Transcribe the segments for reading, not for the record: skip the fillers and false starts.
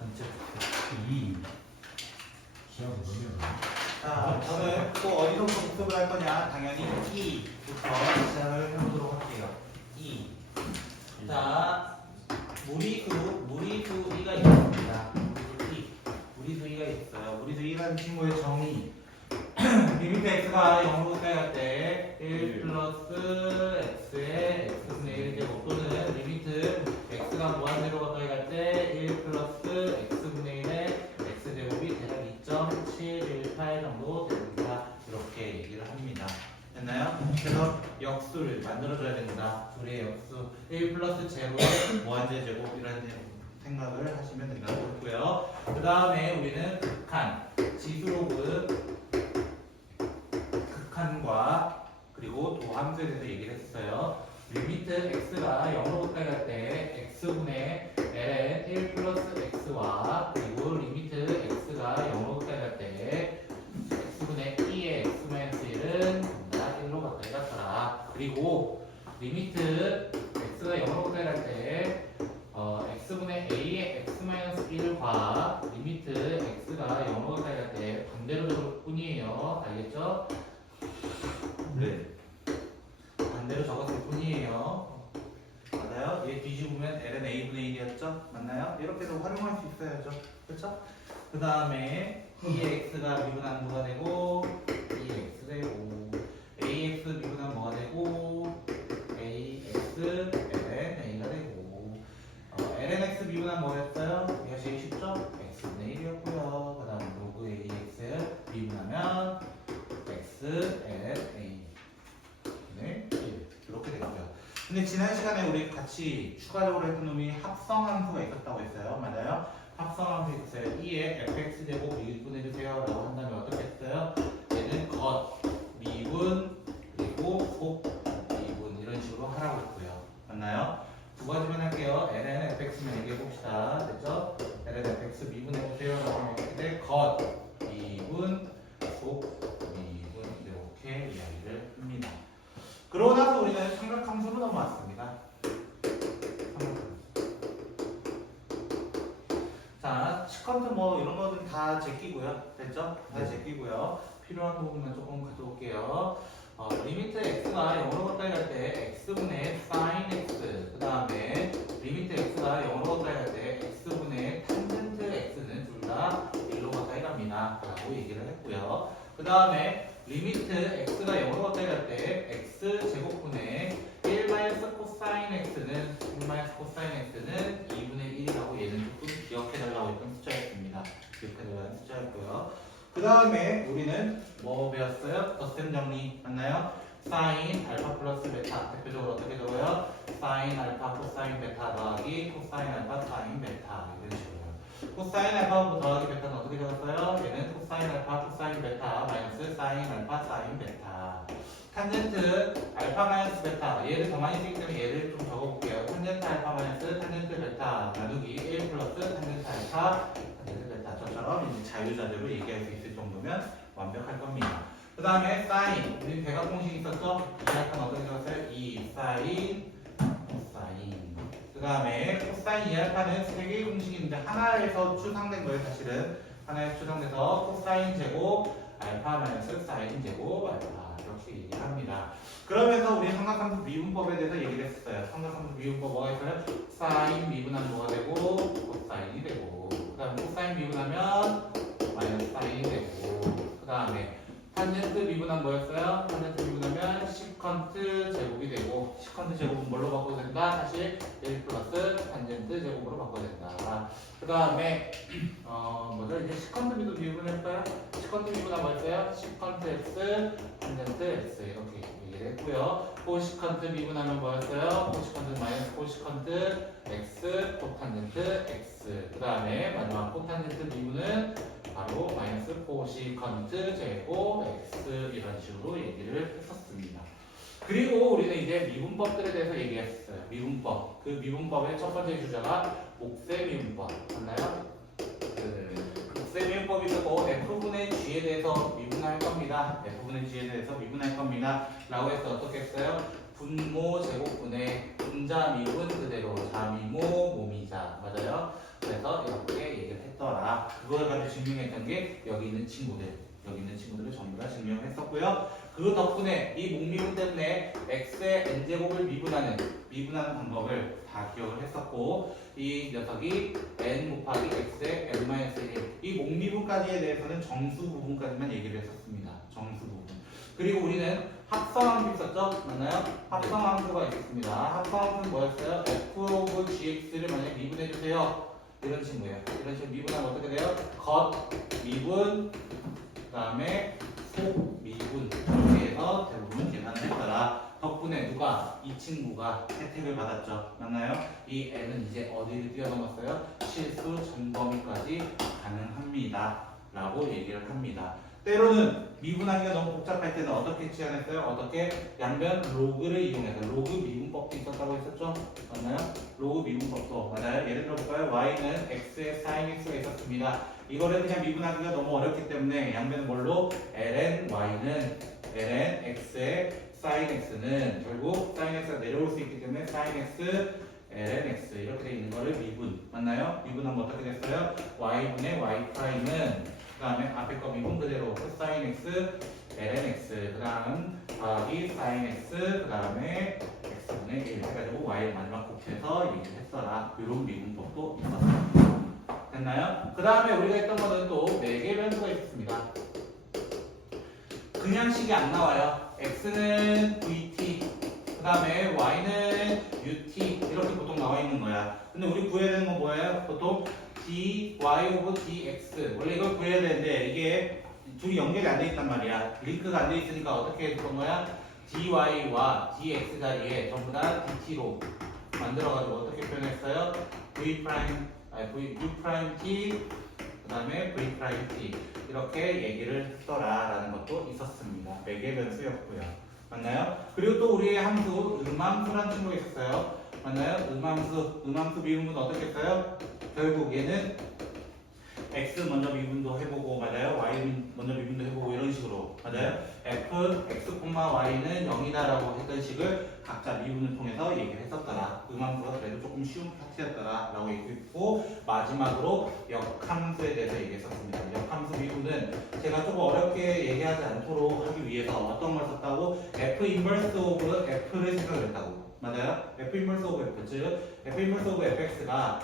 전체 2. 기하고 몇이야? 자, 저는 또 어디서부터 복습을 할 거냐? 당연히 2부터 시작을 해보도록 할게요. 2. 자, 무리수이가 있습니다. 무리수이가 있어요. 무리수이라는 친구의 정의. 리미트 x가 0으로 가까이 갈 때 1 플러스 x의 x분의 1 제곱 또는 리미트 x가 무한대로 가까이 갈 때 1 플러스 x분의 1의 x제곱이 대략 2.718 정도 됩니다. 이렇게 얘기를 합니다. 됐나요? 그래서 역수를 만들어줘야 된다. 둘의 역수 1 플러스 제곱의 무한대 제곱이라는 생각을 하시면 된다고 했고요. 그 다음에 우리는 극한, 지수록은 극한과 그리고 도함수에 대해서 얘기를 했어요. 리미트 x가 0으로 가까이 갈 때 x분의 ln 1 플러스 x와 그리고 리미트 x가 0으로 가까이 갈 때 x분의 2의 x-1은 1로 가까이 갔더라. 그리고 리미트 x가 0으로 가까이 갈 때 x분의 a의 x-1과 리미트 x가 0으로 가까이 갈 때 반대로 적을 뿐이에요. 알겠죠? 네. 반대로 적었을 뿐이에요. 맞아요? 얘 뒤집으면 ln a분의 1이었죠? 맞나요? 이렇게도 활용할 수 있어야죠. 그렇죠? 그 다음에 2x가 미분하면 뭐가 되고 2x 되고 ax 미분하면 뭐가 되고 ax ln a가 되고 ln x 미분하면 뭐였어요? 이거 제일 쉽죠? x분의 1이었고요. 그 다음 로그 ax 미분하면 x ln a 네, 이렇게 되고요. 근데 지난 시간에 우리 같이 추가적으로 했던 놈이 합성함수가 있었다고 했어요. 맞아요? 합성함수 있어요. 2에 fx 제곱 미분해주세요 라고 한 다음에 어떻게 했어요? 얘는 겉, 미분, 그리고 속, 미분 이런 식으로 하라고 했고요. 맞나요? 두 가지만 할게요. ln fx만 얘기해봅시다. 됐죠? ln fx 미분해주세요 라고 하면 어떻게 돼? 겉, 미분, 속, 미분 이렇게 이야기를 합니다. 그러고 나서 우리는 삼각함수로 넘어왔습니다. 자, 시컨트 뭐 이런 거는 다 제끼고요. 됐죠? 다 제끼고요. 필요한 부분만 조금 가져올게요. 리미트 x가 0으로 가까이 갈 때 x분의 sin x 그 다음에 리미트 x가 0으로 가까이 갈 때 x분의 탄젠트 x는 둘 다 1로 가까이 갑니다. 라고 얘기를 했고요. 그 다음에 리미트 x가 0으로 가까이 갈 때 x 제곱분의 1 마이너스 코사인 x는 1 마이너스 코사인 x는 2분의 1이라고 얘는 조금 기억해달라고 했던 숫자였습니다. 기억해달라는 숫자였고요. 그 다음에 우리는 뭐 배웠어요? 덧셈 정리 맞나요? 사인 알파 플러스 베타 대표적으로 어떻게 적어요? 사인 알파 코사인 베타 더하기 코사인 알파 사인 베타 이런 식으로요. 코사인 알파 더하기 베타는 어떻게 적었어요? 얘는 코사인 알파 코사인 베타 마이너스 사인 알파 사인 베타. 탄젠트 알파 마이너스 베타 얘를 더 많이 쓰기 때문에 얘를 좀 적어볼게요. 탄젠트 알파 마이너스 탄젠트 베타 나누기 1 플러스 탄젠트 알파 탄젠트 베타 저처럼 이제 자유자재로 얘기할 수 있을 정도면 완벽할 겁니다. 그 다음에 사인 우리 대각 공식 있었죠? 이 알파는 어떻게 적었어요? 2 사인 코사인. 그 다음에 코사인 2알파는 세 개의 공식이 있는데 하나에서 추상된 거예요. 사실은 하나에서 추상돼서 코사인 제곱 알파 마이너스 사인 제곱 알파 이렇게 얘기를 합니다. 그러면서 우리 삼각함수 미분법에 대해서 얘기를 했어요. 삼각함수 미분법 뭐가 있어요? 사인 미분하면 뭐가 되고 코사인이 되고 그 다음에 코사인 미분하면 마이너스 사인이 되고 그 다음에 탄젠트 미분하면 뭐였어요? 탄젠트 미분하면 시컨트 제곱이 되고 시컨트 제곱은 뭘로 바꿔도 된다? 사실 1 플러스 탄젠트 제곱으로 바꿔도 된다. 그 다음에 뭐죠? 이제 시컨트 미분했어요? 시컨트 미분하면 뭐였어요? 시컨트 x, 탄젠트 x 이렇게 얘기를 했고요. 코시컨트 미분하면 뭐였어요? 코시컨트 마이너스 코시컨트 x, 코탄젠트 x 그 다음에 마지막 코탄젠트 미분은 바로 마이너스 코시컨트 제곱 x 이런 식으로 얘기를 했었습니다. 그리고 우리는 이제 미분법들에 대해서 얘기했어요. 미분법. 그 미분법의 첫 번째 주자가 옥세 미분법. 맞나요? 옥세 미분법이 있고 f분의 g에 대해서 미분할 겁니다. f분의 g에 대해서 미분할 겁니다. 라고 해서 어떻게 했어요? 분모 제곱분의 분자 미분 그대로 자미모 모미자. 맞아요? 그래서 이렇게 얘기를 했더라. 그걸 가지고 증명했던 게 여기 있는 친구들을 전부 다 증명을 했었고요. 그 덕분에 이 목미분 때문에 x의 n제곱을 미분하는 방법을 다 기억을 했었고, 이 녀석이 n 곱하기 x의 n-1 이 목미분까지에 대해서는 정수 부분까지만 얘기를 했었습니다. 정수 부분. 그리고 우리는 합성함수 있었죠? 맞나요? 합성함수가 있었습니다. 합성함수는 뭐였어요? f of gx를 만약에 미분해주세요. 이런 친구예요. 이런 친구 미분하면 어떻게 돼요? 겉 미분, 그 다음에 속 미분 이렇게 해서 대부분 계산을 했더라. 덕분에 누가? 이 친구가 혜택을 받았죠. 맞나요? 이 n은 이제 어디를 뛰어넘었어요? 실수 전범위까지 가능합니다. 라고 얘기를 합니다. 때로는 미분하기가 너무 복잡할 때는 어떻게 치환했어요? 어떻게? 양변 로그를 이용해서 로그 미분법도 있었다고 했었죠? 맞나요? 로그 미분법도 맞아요? 예를 들어볼까요? y는 x의 sin x가 있었습니다. 이거를 그냥 미분하기가 너무 어렵기 때문에 양변은 뭘로? ln y는 ln x의 sin x는 결국 sin x가 내려올 수 있기 때문에 sin x ln x 이렇게 돼 있는 거를 미분 맞나요? 미분하면 어떻게 됐어요? y분의 y 프라임은 그 다음에 앞에 거 미분 그대로 sin x ln x 그 다음 더하기 sin x 그 다음에 x분의 1 해가지고 y를 마지막 곱해서 얘기를 했어라. 이런 미분법도 있었어요. 됐나요? 그 다음에 우리가 했던 거는 또 4개 변수가 있습니다. 그냥 식이 안 나와요. x는 vt 그 다음에 y는 ut 이렇게 보통 나와 있는 거야. 근데 우리 구해야 되는 건 뭐예요? 보통 dy over dx 원래 이걸 구해야 되는데 이게 둘이 연결이 안 돼 있단 말이야. 링크가 안 돼 있으니까 어떻게 했던 거야? dy와 dx 자리에 전부 다 dt로 만들어가지고 어떻게 표현했어요? v u t 그 다음에 v t 이렇게 얘기를 했더라라는 것도 있었습니다. 4개 변수였고요. 맞나요? 그리고 또 우리의 함수 음함수라는 친구가 있었어요. 맞나요? 음함수 미분은 어떻게 했어요? 결국 얘는 x 먼저 미분도 해보고 맞아요? y 먼저 미분도 해보고 이런 식으로 맞아요? f x, y는 0이다라고 했던 식을 각자 미분을 통해서 얘기를 했었더라. 음함수가 그래도 조금 쉬운 파트였더라 라고 얘기했고, 마지막으로 역함수에 대해서 얘기했었습니다. 역함수 미분은 제가 조금 어렵게 얘기하지 않도록 하기 위해서 어떤 걸 썼다고? f 인버스 오브 f를 생각을 했다고. 맞아요? f 인버스 오브 f 즉 f 인버스 오브 fx가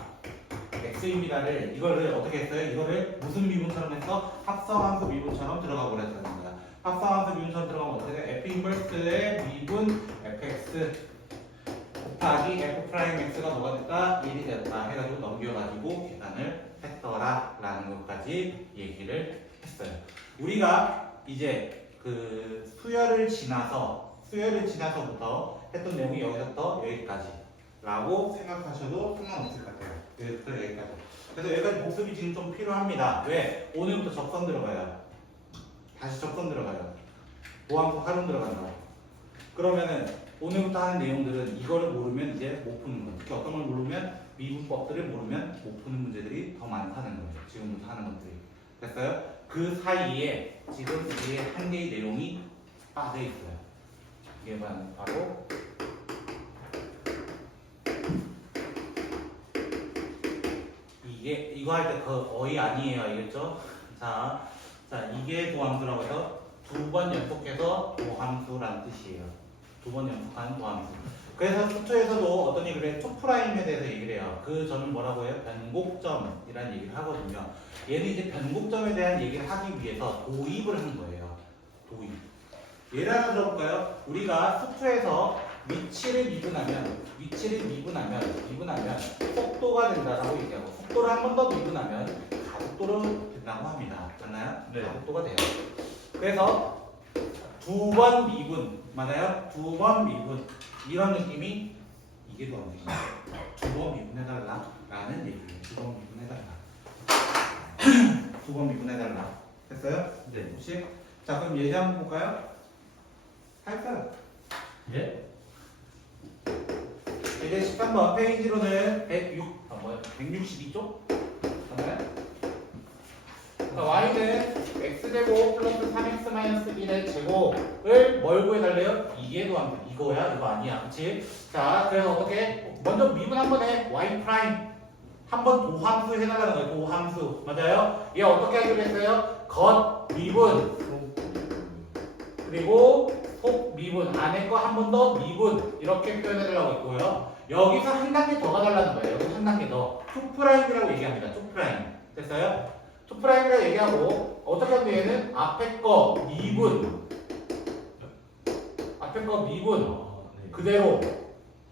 x입니다를 이거를 어떻게 했어요? 이거를 무슨 미분처럼 했어? 합성함수 미분처럼 들어가 버렸다는 거야. 합성함수 미분처럼 들어가면 어떻게 돼? f 인버스의 미분 fx 곱하기 f 프라임 x가 뭐가 됐다? 1이 됐다 해가지고 넘겨가지고 계산을 했더라 라는 것까지 얘기를 했어요. 우리가 이제 그 수열을 지나서부터 했던 내용이 여기서부터 여기까지 라고 생각하셔도 상관없을 것 같아요. 여기부터 여기까지. 그래서 여기까지 복습이 지금 좀 필요합니다. 왜? 오늘부터 접선 들어가요. 다시 접선 들어가요. 보안법 활용 들어간다. 그러면은 오늘부터 하는 내용들은 이거를 모르면 이제 못 푸는 거예요. 특히 어떤 걸 모르면 미분법들을 모르면 못 푸는 문제들이 더 많다는 거예요. 지금부터 하는 것들이. 됐어요? 그 사이에 지금 이게 한 개의 내용이 빠져 있어요. 이게 바로 이거 할 때 그 어이 아니에요, 알겠죠? 자, 이게 도함수라고 해서 2번 연속해서 도함수라는 뜻이에요. 2번 연속한 도함수. 그래서 수초에서도 어떤 얘기를 해? 2'에 대해서 얘기를 해요. 그 점은 뭐라고 해요? 변곡점이라는 얘기를 하거든요. 얘는 이제 변곡점에 대한 얘기를 하기 위해서 도입을 하는 거예요. 도입. 예를 하나 들어볼까요? 우리가 수초에서 위치를 미분하면 속도가 된다라고 얘기하고, 속도를 한 번 더 미분하면 가속도로 된다고 합니다. 맞나요? 네. 가속도가 돼요. 그래서 2번 미분, 맞아요? 2번 미분 이런 느낌이 이게 더 안되죠. 2번 미분해달라 라는 얘기예요. 2번 미분해달라. 2번 미분해달라. 됐어요? 네. 혹시? 자, 그럼 예제 한번 볼까요? 할까요? 예? 예제 13번 페이지로는 162쪽? 맞나요? y는 x제곱 플러스 3x-1의 제곱을 뭘 구해달래요? 이게 도함수. 이거야? 이거 아니야. 그치? 자, 그래서 어떻게? 먼저 미분 한번 해. y 프라임. 한 번 도함수 해달라는 거예요. 도함수. 맞아요? 얘 어떻게 하기로 했어요? 겉 미분 그리고 속 미분 안에 거 한 번 더 미분 이렇게 표현해달라고 했고요. 여기서 한 단계 더 가달라는 거예요. 여기서 한 단계 더. 2'이라고 얘기합니다. 2'. 됐어요? 2'이라고 얘기하고 어떻게 하면 얘는 앞에 거 미분 그대로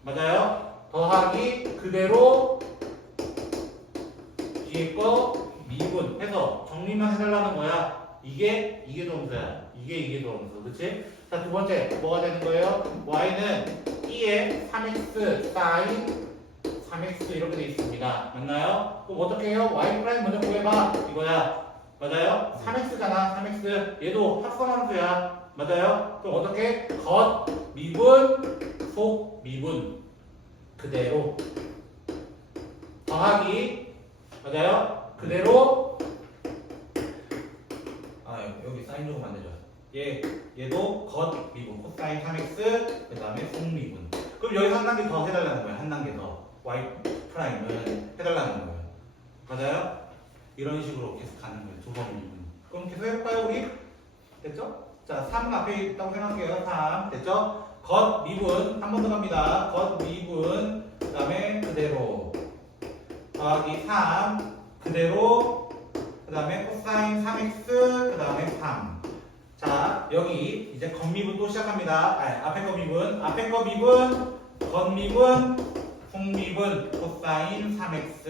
맞아요? 더하기 그대로 뒤에 거 미분 해서 정리만 해달라는 거야. 이게 도함수야. 이게 도함수. 그치? 자, 두 번째 뭐가 되는 거예요? y는 2에 3x sin 3x 이렇게 돼 있습니다. 맞나요? 그럼 어떻게 해요? y 프라임 먼저 구해봐. 이거야. 맞아요? 3x잖아. 3x. 얘도 합성함수야. 맞아요? 그럼 어떻게? 겉 미분 속 미분 그대로 더하기 맞아요? 그대로 여기 사인 조금 안 되죠. 얘도 겉 미분 코사인 3x 그 다음에 속 미분. 그럼 여기서 한 단계 더 해달라는 거예요. 한 단계 더 y 프라임을 해달라는 거예요. 맞아요? 이런 식으로 계속 가는 거예요. 두 번 미분. 그럼 계속 해볼까요 우리? 됐죠? 자 3은 앞에 있다고 생각해요. 3 됐죠? 겉 미분 한 번 더 갑니다. 겉 미분 그 다음에 그대로 더하기 3 그대로 그 다음에 코사인 3x 그 다음에 3. 자 여기 이제 겉미분 또 시작합니다. 앞에 거 미분 겉미분 속미분 코사인 3x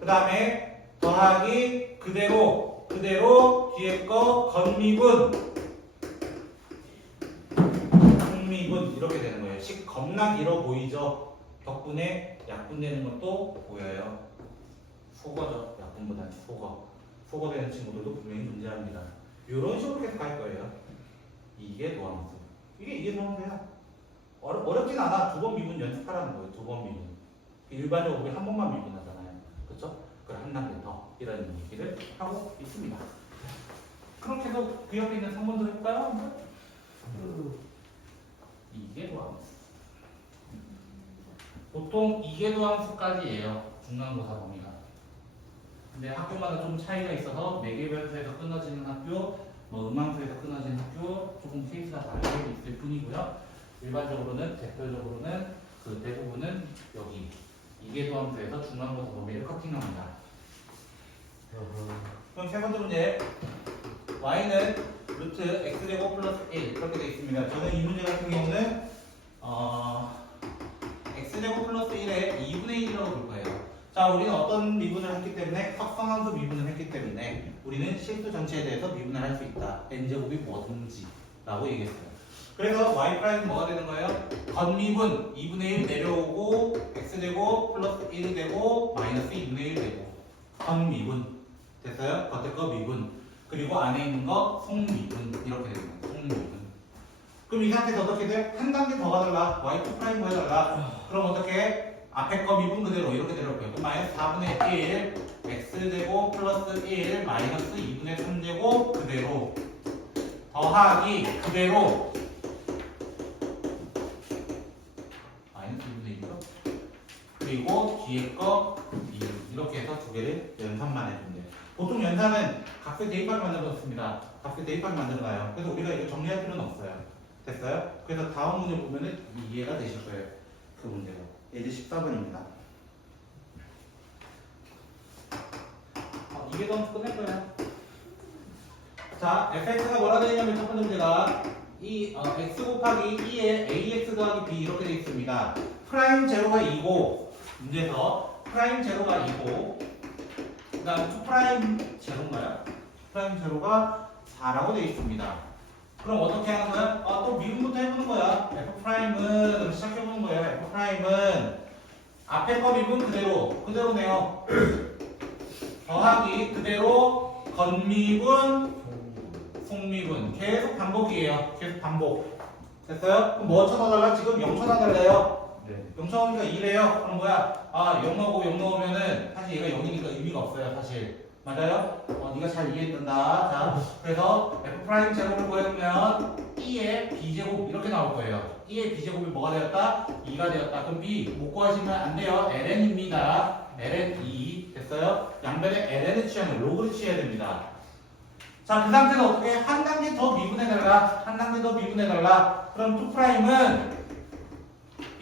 그 다음에 더하기 그대로 뒤에 거 겉미분 속미분 이렇게 되는 거예요. 식 겁나 길어 보이죠? 덕분에 약분되는 것도 보여요. 속어죠. 약분보다는 속어 되는 친구들도 분명히 존재합니다. 이런 식으로 계속 갈 거예요. 이게 도함수. 이게 도함수야. 어렵진 않아. 두 번 미분 연습하라는 거예요. 두 번 미분. 일반적으로 우리 한 번만 미분하잖아요. 그렇죠? 그럼 한 단계 더 이런 얘기를 하고 있습니다. 그럼 계속 그 옆에 있는 성분도 해볼까요? 이게 도함수. 보통 이게 도함수까지예요. 중간고사 범위가. 근데 학교마다 좀 차이가 있어서 매개별수에서 끊어지는 학교, 음함수에서 끊어지는 학교 조금 케이스가 다르게 있을 뿐이고요. 일반적으로는 대표적으로는 그 대부분은 여기 이게 도함수에서 중간고사 범위를 커팅합니다. 그럼 세 번째 문제 y는 루트 x제곱 플러스 1 그렇게 되어 있습니다. 저는 이 문제 같은 경우는 x제곱 플러스 1에 2분의 1이라고 볼 거예요. 자, 우리는 어떤 미분을 했기 때문에 합성함수 미분을 했기 때문에 우리는 실수 전체에 대해서 미분을 할 수 있다. n제곱이 뭐든지 라고 얘기했어요. 그래서 y 프라임은 뭐가 되는 거예요? 겉미분 2분의 1 내려오고 x제곱 플러스 1이 되고 마이너스 2분의 1 되고 겉미분 됐어요? 겉에 거 미분 그리고 안에 있는 거 속미분 이렇게 되는 거예요. 속미분. 그럼 이 상태에서 어떻게 돼? 한 단계 더 가달라. y2 프라임 구해달라. 그럼 어떻게? 앞에 거 미분 그대로 이렇게 내려올 거예요. 그럼 마이너스 4분의 1 x제곱 플러스 1 마이너스 2분의 3제곱 그대로 더하기 그대로 마이너스 2분의 1이죠. 그리고 뒤에 거 이렇게 해서 두 개를 연산만 해주면 돼요. 보통 연산은 값의 대입하기 만들어놓습니다. 값의 대입하기 만들어놔요. 그래서 우리가 이거 정리할 필요는 없어요. 됐어요? 그래서 다음 문제 보면은 이해가 되실 거예요. 그 문제가. 이제 14번입니다. 이게 더 끝낼 거예요. 자, fx가 뭐라 되냐면 첫 번째 문제가 x 곱하기 2에 ax 더하기 b 이렇게 되어 있습니다. 프라임 제로가 2고 문제에서 프라임 제로가 2고 그 다음 2 프라임 제로인가요? 프라임 제로가 4라고 되어 있습니다. 그럼 어떻게 하는 거야? 또 미분부터 해보는 거야. f 프라임은 시작해보는 거예요. f 프라임은 앞에 거 미분 그대로네요. 더하기 그대로 겉미분 속미분 계속 반복이에요. 계속 반복. 됐어요? 그럼 뭐 쳐놔달라? 지금 0 쳐놔달래요. 네. 0 쳐놓으니까 2래요. 그럼 뭐야? 0 넣고 0 넣으면은 사실 얘가 0이니까 의미가 없어요. 사실. 맞아요? 네가 잘 이해했단다. 자, 그래서 f 프라임 제곱을 구해보면 2의 b제곱 이렇게 나올 거예요. 2의 b제곱이 뭐가 되었다? 2가 되었다. 그럼 b 못 구하시면 안 돼요. ln입니다. ln 2 됐어요? 양변에 ln을 취하면 로그를 취해야 됩니다. 자, 그 상태는 어떻게 한 단계 더 미분해달라. 한 단계 더 미분해달라. 그럼 2'은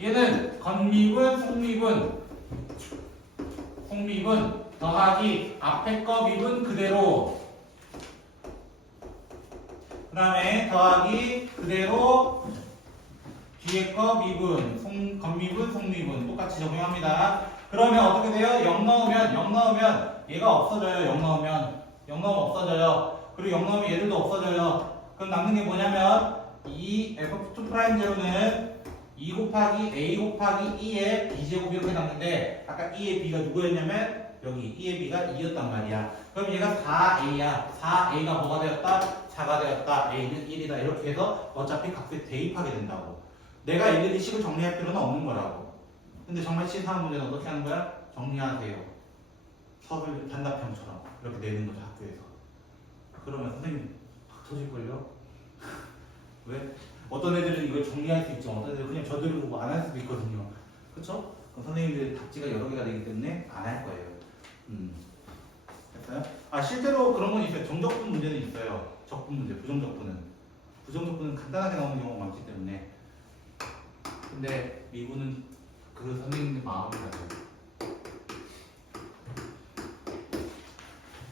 얘는 건미분, 속미분 더하기 앞에 거 미분 그대로. 그 다음에 더하기 그대로 뒤에 거 미분, 건미분, 속미분 똑같이 적용합니다. 그러면 어떻게 돼요? 0 넣으면 얘가 없어져요. 0 넣으면 없어져요. 그리고 0 넣으면 얘들도 없어져요. 그럼 남는 게 뭐냐면 이 f2'0는 2 곱하기 a 곱하기 2의 b제곱 이렇게 남는데 아까 2의 b가 누구였냐면 여기 2의 b가 2였단 말이야. 그럼 얘가 4a야. 4a가 뭐가 되었다? 4가 되었다. a는 1이다. 이렇게 해서 어차피 값에 대입하게 된다고. 내가 일일이 식을 정리할 필요는 없는 거라고. 근데 정말 시사한 문제는 어떻게 하는 거야? 정리하세요. 수업을 단답형처럼 이렇게 내는 거죠, 학교에서. 그러면 선생님 팍 터질걸요? 왜? 어떤 애들은 이걸 정리할 수 있죠. 어떤 애들은 그냥 저대로 보고 안 할 수도 있거든요. 그쵸? 그럼 선생님들 답지가 여러 개가 되기 때문에 안 할 거예요. 됐어요? 아, 실제로 그런 건 있어요. 정적분 문제는 있어요. 적분 문제, 부정적분은. 부정적분은 간단하게 나오는 경우가 많기 때문에. 근데 미분은 그 선생님들 마음이라서.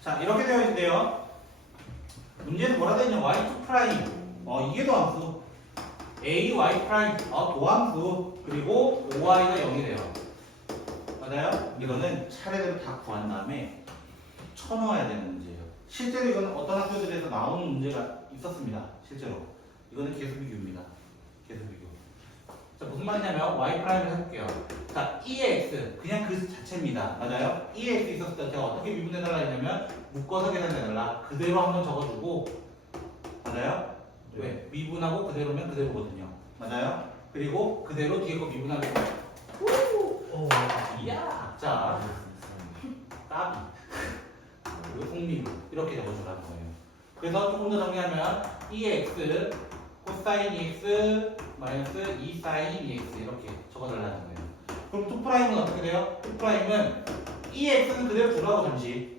자, 이렇게 되어 있는데요. 문제는 뭐라 되어 있냐? y2'. 이게 도함수. a, y'. 도함수. 그리고 5y가 0이래요. 맞아요? 이거는 차례대로 다 구한 다음에 쳐넣어야 되는 문제예요. 실제로 이거는 어떤 학교들에서 나오는 문제가 있었습니다. 실제로. 이거는 계수비교입니다. 계수비교. 자, 무슨 말이냐면 y'을 해볼게요. 자, 2x 그냥 그 자체입니다. 맞아요? 2x 있었을 때 제가 어떻게 미분해달라 했냐면 묶어서 계산해달라. 그대로 한번 적어주고. 맞아요? 네. 왜? 미분하고 그대로면 그대로거든요. 맞아요? 그리고 그대로 뒤에 거 미분하고. 이야! 자, 까비. 그리고 속미분. 이렇게 적어주라는 거예요. 그래서 조금 더 정리하면 2x 코사인 2x 마이너스 2 사인 2x 이렇게 적어달라는 거예요. 그럼 2'은 어떻게 돼요? 2'은 2x는 그대로 두라고 잠시.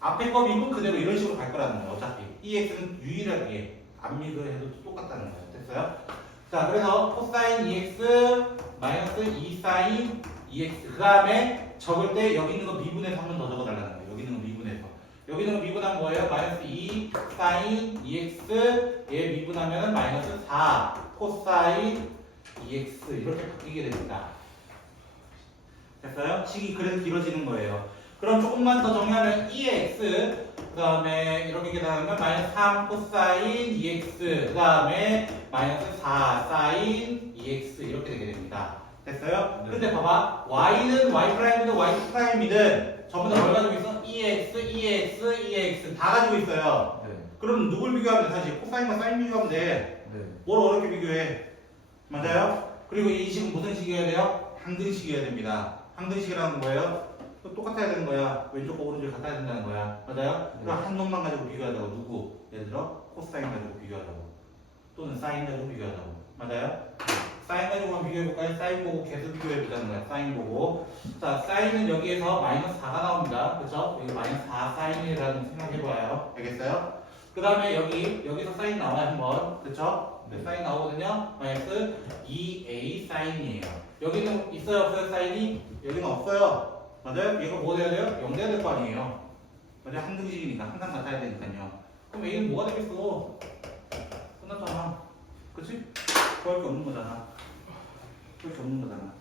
앞에 거 미분 그대로 이런 식으로 갈 거라는 거예요. 어차피 2x는 유일하게 안 미분해도 똑같다는 거예요. 됐어요? 자, 그래서 코사인 2x 마이너스 2 사인 2x 그 다음에 적을 때 여기 있는 거 미분해서 한 번 더 적어달라는 거예요. 여기 있는 거 미분해서. 여기 있는 거 미분하면 뭐예요? 마이너스 2 사인 2x 얘 미분하면 마이너스 4 코사인 2x 이렇게 바뀌게 됩니다. 됐어요? 식이 그래서 길어지는 거예요. 그럼 조금만 더 정리하면 2x 그 다음에 이렇게 계산하면 마이너스 3 코사인 2x 그 다음에 마이너스 4 사인 2x 이렇게 되게 됩니다. 됐어요? 네. 근데 봐봐 y는 y'이든 y''이든 전부 다 뭘 가지고 있어? 2x 다 가지고 있어요. 네. 그럼 누굴 비교하면 돼? 사실 코사인과 사인 비교하면 돼. 네. 뭘 어렵게 비교해? 맞아요? 그리고 이 식은 무슨 식이어야 돼요? 항등식이어야 됩니다. 항등식이라는 거예요? 또 똑같아야 되는 거야. 왼쪽과 오른쪽이 같아야 된다는 거야. 맞아요? 네. 그럼 한 놈만 가지고 비교하자고. 누구? 예를 들어 코사인 가지고 비교하자고. 또는 사인 가지고 비교하자고. 맞아요? 사인 가지고만 비교해볼까요? 사인 보고 계속 비교해보자는 거야. 사인 보고. 자, 사인은 여기에서 마이너스 4가 나옵니다. 그쵸? 여기 마이너스 4 사인이라는 생각해봐요. 알겠어요? 그 다음에 여기서 사인 나와요, 한번. 그쵸? 네. 사인 나오거든요. 마이너스 2a 사인이에요. 여기는 있어요, 없어요, 사인이? 여기는 없어요. 맞아요? 얘가 뭐 돼야 돼요? 0 돼야 될 거 아니에요. 맞아요? 항등식이니까 항상 같아야 되니까요. 그럼 a는 뭐가 되겠어? 끝났잖아. 그치? 구할 게 없는 거잖아. 구할 게 없는 거잖아.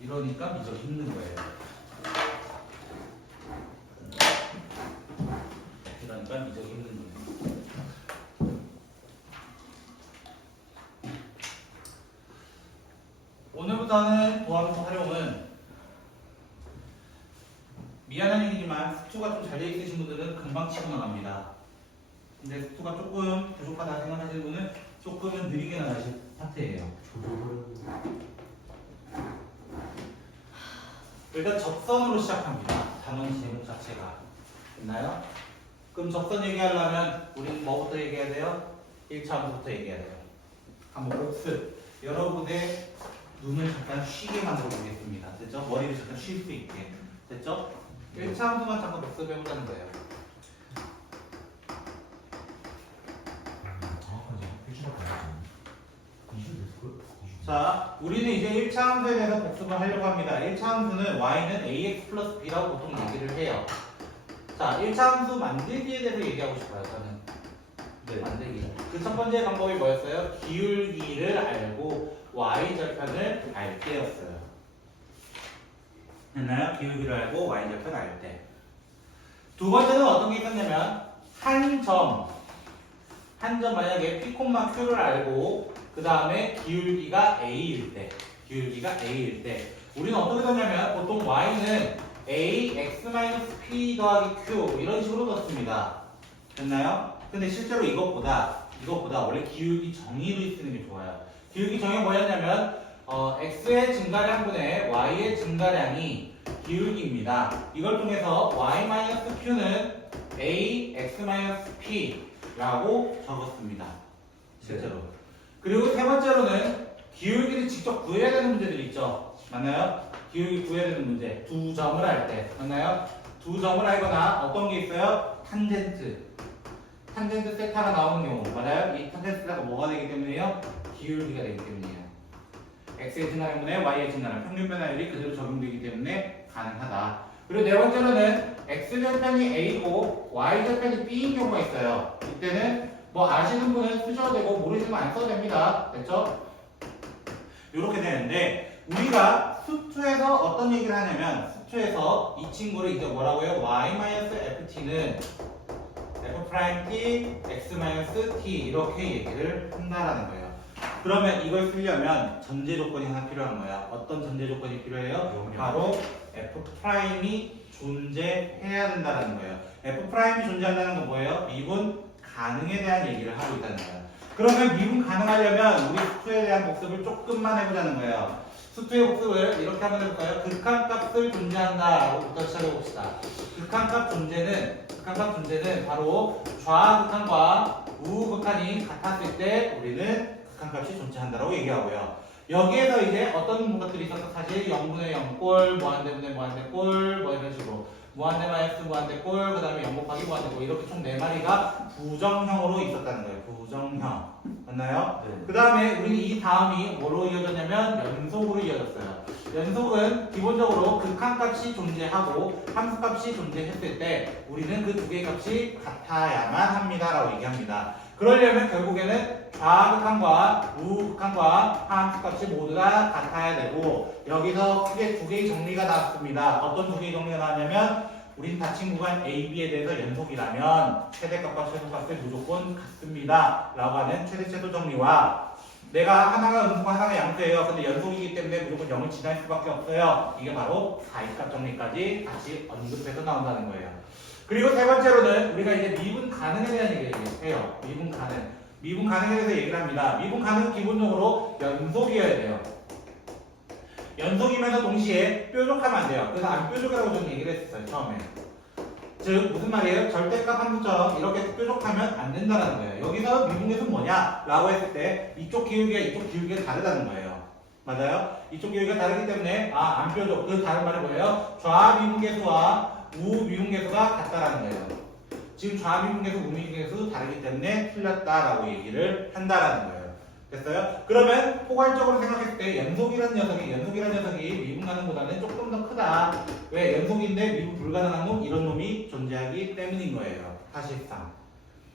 이러니까 미적 힘든 거예요. 이러니까 미적 힘든 거예요. 오늘부터는 도함수 활용은 미안한 얘기지만 스투가 좀 잘 돼 있으신 분들은 금방 치고 나갑니다. 근데 스투가 조금 부족하다 생각하시는 분은 조금은 느리게 나가실 파트예요. 일단 접선으로 시작합니다. 단원 제목 자체가. 됐나요? 그럼 접선 얘기하려면 우리는 뭐부터 얘기해야 돼요? 1차 함수부터 얘기해야 돼요. 한번 복습. 여러분의 눈을 잠깐 쉬게 만들어 보겠습니다. 됐죠? 머리를 잠깐 쉴 수 있게. 됐죠? 1차 함수만 잠깐 복습해보자는 거예요. 정확하게 표시밖에 안 했잖아. 20 됐을걸? 20. 자, 우리는 이제 1차 함수에 대해서 복습을 하려고 합니다. 1차 함수는 y는 ax 플러스 b라고 보통 얘기를 해요. 자, 1차 함수 만들기에 대해서 얘기하고 싶어요, 저는. 네. 만들기. 그 첫 번째 방법이 뭐였어요? 기울기를 알고 y절편을 알 때였어요. 됐나요? 기울기를 알고 y절편 알 때. 두 번째는 어떤 게 있었냐면 한 점 만약에 p, q를 알고 그 다음에 기울기가 a일 때 우리는 어떻게 썼냐면 보통 y는 a x-p 더하기 q 이런 식으로 썼습니다. 됐나요? 근데 실제로 이것보다 원래 기울기 정의를 쓰는 게 좋아요. 기울기 정의가 뭐였냐면 x의 증가량분의 y의 증가량이 기울기입니다. 이걸 통해서 y-q는 a x-p 라고 적었습니다. 실제로. 그리고 세 번째로는 기울기를 직접 구해야 되는 문제들이 있죠. 맞나요? 기울기 구해야 되는 문제. 두 점을 할 때. 맞나요? 두 점을 알거나 어떤 게 있어요? 탄젠트 세타가 나오는 경우. 맞아요? 이 탄젠트 세타가 뭐가 되기 때문에요? 기울기가 되기 때문이에요. x의 증가량분의 y의 증가량 평균 변화율이 그대로 적용되기 때문에 가능하다. 그리고 네 번째로는 x절편이 a고 y절편이 b인 경우가 있어요. 이때는 뭐 아시는 분은 쓰셔도 되고 모르시는 분 안 써도 됩니다. 됐죠? 이렇게 되는데 우리가 수투에서 어떤 얘기를 하냐면 수투에서 이 친구를 이제 뭐라고요? y-ft는 f't, x-t 이렇게 얘기를 한다라는 거예요. 그러면 이걸 쓰려면 전제 조건이 하나 필요한 거야. 어떤 전제 조건이 필요해요? 바로 f'이 존재해야 된다는 거예요. f'이 존재한다는 건 뭐예요? 미분 가능에 대한 얘기를 하고 있다는 거예요. 그러면 미분 가능하려면 우리 수투에 대한 복습을 조금만 해보자는 거예요. 수투의 복습을 이렇게 한번 해볼까요? 극한값을 존재한다라고부터 시작해 봅시다. 극한값 존재는 바로 좌극한과 우극한이 같았을 때 우리는 극한값이 존재한다라고 얘기하고요. 여기에서 이제 어떤 것들이 있어서 사실 0분의 0꼴, 무한대분의 무한대꼴, 뭐 이런 식으로 무한대 마이너스 무한대꼴, 그 다음에 0 곱하기 무한대꼴 이렇게 총 4마리가 부정형으로 있었다는 거예요. 부정형. 맞나요? 네. 그 다음에 우리는 이 다음이 뭐로 이어졌냐면 연속으로 이어졌어요. 연속은 기본적으로 극한값이 존재하고 함수값이 존재했을 때 우리는 그 두 개의 값이 같아야만 합니다라고 얘기합니다. 그러려면 결국에는 좌극한과 우극한과 함수값이 모두 다 같아야 되고 여기서 크게 두 개의 정리가 나왔습니다. 어떤 두 개의 정리가 나왔냐면 우린 닫힌 구간 A, B에 대해서 연속이라면 최대값과 최소값을 무조건 같습니다 라고 하는 최대 정리와 내가 하나가 음수고 하나가 양수예요. 근데 연속이기 때문에 무조건 0을 지날 수밖에 없어요. 이게 바로 사이값 정리까지 같이 언급해서 나온다는 거예요. 그리고 세 번째로는 우리가 이제 미분 가능에 대한 얘기를 해요. 미분 가능에 대해서 얘기를 합니다. 미분 가능은 기본적으로 연속이어야 돼요. 연속이면서 동시에 뾰족하면 안 돼요. 그래서 안 뾰족이라고 저는 얘기를 했었어요, 처음에. 즉 무슨 말이에요? 절대값 함수처럼 이렇게 뾰족하면 안 된다는 거예요. 여기서 미분계수는 뭐냐? 라고 했을 때 이쪽 기울기가 이쪽 기울기가 다르다는 거예요. 맞아요? 이쪽 기울기가 다르기 때문에 안 뾰족. 그 다른 말은 뭐예요? 좌미분계수와 우미분계수가 같다라는 거예요. 지금 좌미분계수, 우미분계수 다르기 때문에 틀렸다라고 얘기를 한다라는 거예요. 됐어요? 그러면 포괄적으로 생각했을 때 연속이라는 녀석이 미분 가능보다는 조금 더 크다. 왜? 연속인데 미분 불가능한 놈? 이런 놈이 존재하기 때문인 거예요. 사실상.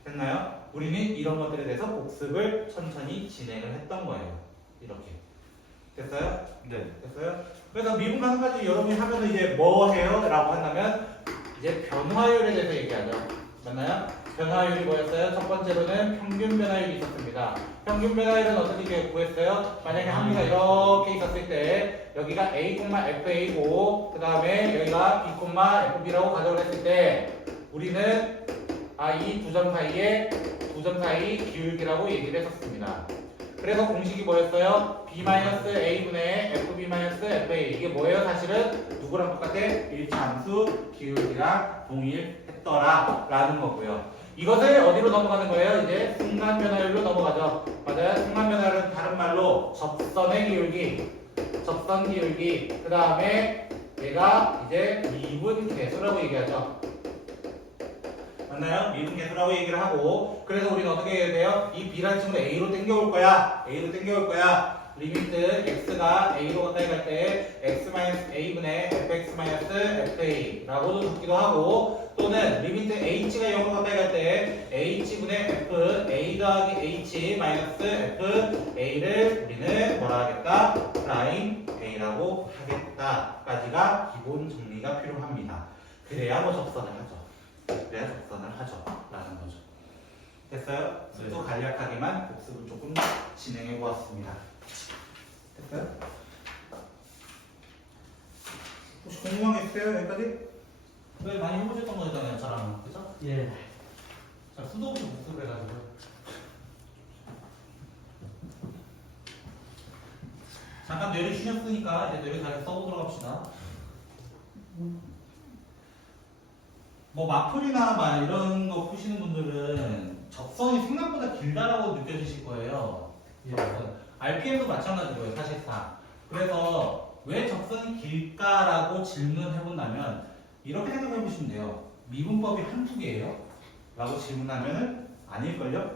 됐나요? 우리는 이런 것들에 대해서 복습을 천천히 진행을 했던 거예요. 이렇게. 됐어요? 네. 됐어요? 그래서 미분 가능까지 여러분이 하면서 이제 뭐 해요? 라고 한다면 이제 변화율에 대해서 얘기하죠. 맞나요? 변화율이 뭐였어요? 첫 번째로는 평균 변화율이 있었습니다. 평균 변화율은 어떻게 구했어요? 만약에 함수가 이렇게 있었을 때 여기가 a, fa고 그 다음에 여기가 b, fb라고 가정을 했을 때 우리는 이 두 점 사이 기울기라고 얘기를 했었습니다. 그래서 공식이 뭐였어요? b-a분의 fb-fa 이게 뭐예요? 사실은 누구랑 똑같아? 일차함수 기울기랑 동일했더라 라는 거고요. 이것을 어디로 넘어가는 거예요? 이제 순간 변화율로 넘어가죠. 맞아요? 순간 변화율은 다른 말로 접선의 기울기 적선 기울기. 그 다음에 얘가 이제 미분 계수라고 얘기하죠. 맞나요? 미분 계수라고 얘기를 하고, 그래서 우리는 어떻게 해야 돼요? 이 B라는 친구를 A로 당겨올 거야. A로 당겨올 거야. 리미트 x가 A로 가까이 갈 때 x-a분의 fx-fa라고도 적기도 하고, 또는 리미트 h가 0으로 가까이 갈 때 h분의 f a 더하기 h 마이너스 f a를 우리는 뭐라 하겠다? 프라임 a라고 하겠다까지가 기본 정리가 필요합니다. 그래야 뭐 접선을 하죠. 그래야 접선을 하죠. 라는 거죠. 됐어요? 또 간략하게만 복습을 조금 진행해 보았습니다. 됐어요? 혹시 궁금한 게 있어요? 여기까지? 왜 많이 해보셨던 거잖아요, 저랑. 그죠? 예. 자, 수도 없이 복습을 해가지고. 잠깐 뇌를 쉬셨으니까 이제 뇌를 다시 써보도록 합시다. 뭐 마플이나 막 이런 거 푸시는 분들은 적선이 생각보다 길다라고 느껴지실 거예요. 예. RPM도 마찬가지고요, 사실상. 그래서 왜 적선이 길까라고 질문해 본다면 이렇게 생각해 보시면 돼요. 미분법이 한두 개예요? 라고 질문하면은 아닐걸요?